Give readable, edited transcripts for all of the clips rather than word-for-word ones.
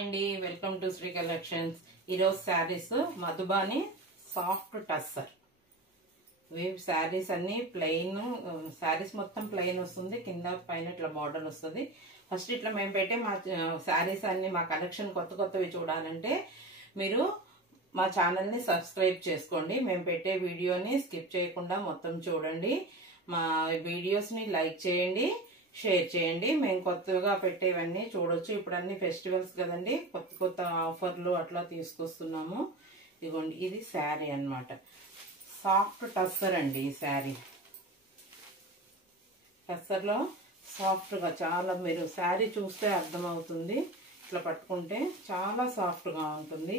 అండి welcome to Sri collections. ఈరోజు saris Madhubani soft tussar weave saris అన్ని ప్లెయిన్ శారీస్ మొత్తం ప్లెయిన్ వస్తుంది. కింద పైన ఇట్లా బార్డర్ వస్తుంది. ఫస్ట్ ఇట్లా మేము పెట్టే మా శారీస్ అన్ని మా కలెక్షన్ కొత్తవి చూడాలంటే మీరు మా ఛానల్ ని సబ్స్క్రైబ్ చేసుకోండి. మేము పెట్టే వీడియోని స్కిప్ చేయకుండా మొత్తం చూడండి. మా వీడియోస్ ని లైక్ చేయండి, షేర్ చేయండి. మేము కొత్తగా పెట్టేవన్నీ చూడొచ్చు. ఇప్పుడు అన్ని ఫెస్టివల్స్ కదండి, కొత్త ఆఫర్లు అట్లా తీసుకొస్తున్నాము. ఇదిగోండి, ఇది శారీ అన్నమాట. సాఫ్ట్ టస్సర్ అండి. ఈ శారీ టస్సర్లో సాఫ్ట్గా చాలా, మీరు శారీ చూస్తే అర్థమవుతుంది. ఇట్లా పట్టుకుంటే చాలా సాఫ్ట్గా ఉంటుంది.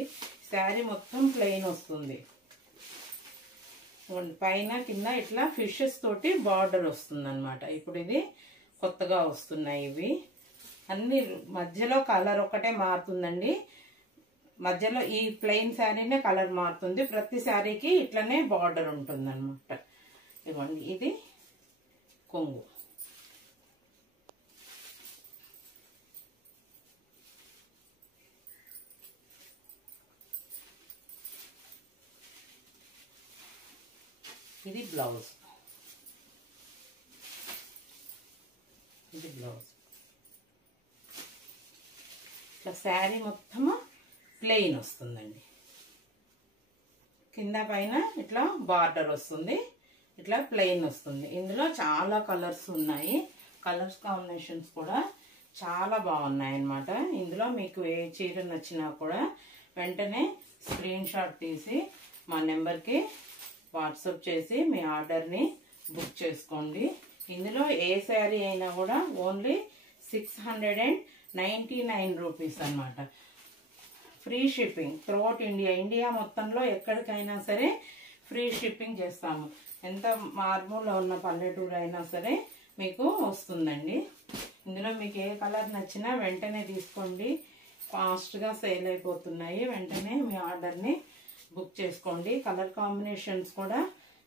శారీ మొత్తం ప్లెయిన్ వస్తుంది. పైన కింద ఇట్లా ఫిషెస్ తోటి బార్డర్ వస్తుంది అన్నమాట. ఇప్పుడు ఇది కొత్తగా వస్తున్నాయి. ఇవి అన్ని మధ్యలో కలర్ ఒకటే మారుతుందండి. మధ్యలో ఈ ప్లెయిన్ శారీనే కలర్ మారుతుంది. ప్రతి శారీకి ఇట్లనే బార్డర్ ఉంటుంది అనమాట. ఇవ్వండి, ఇది కొంగు. ఇది బ్లౌజ్. ఇది బ్లౌజ్. ఇట్లా శారీ మొత్తము ప్లెయిన్ వస్తుందండి. కింద పైన ఇట్లా బార్డర్ వస్తుంది. ఇట్లా ప్లెయిన్ వస్తుంది. ఇందులో చాలా కలర్స్ ఉన్నాయి. కలర్స్ కాంబినేషన్స్ కూడా చాలా బాగున్నాయి అన్నమాట. ఇందులో మీకు ఏ చీర నచ్చినా కూడా వెంటనే స్క్రీన్ షాట్ తీసి మా నెంబర్కి వాట్సాప్ చేసి మీ ఆర్డర్ని బుక్ చేసుకోండి. ఇందులో ఏ శారీ అయినా కూడా ఓన్లీ 699 రూపీస్ అన్నమాట. ఫ్రీ షిప్పింగ్ త్రూఅవుట్ ఇండియా మొత్తంలో ఎక్కడికైనా సరే ఫ్రీ షిప్పింగ్ చేస్తాము. ఎంత మార్మూలో ఉన్న పల్లెటూరు అయినా సరే మీకు వస్తుందండి. ఇందులో మీకు ఏ కలర్ నచ్చినా వెంటనే తీసుకోండి. ఫాస్ట్గా సేల్ అయిపోతున్నాయి. వెంటనే మీ ఆర్డర్ని బుక్ చేసుకోండి. కలర్ కాంబినేషన్స్ కూడా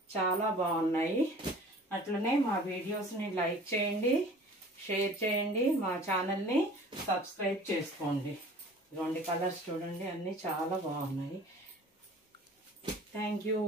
చాలా బాగున్నాయి. అట్లనే మా వీడియోస్ని లైక్ చేయండి, షేర్ చేయండి, మా ఛానల్ని సబ్స్క్రైబ్ చేసుకోండి. ఇదిగోండి, కలర్స్ చూడండి, అన్నీ చాలా బాగున్నాయి. Thank you.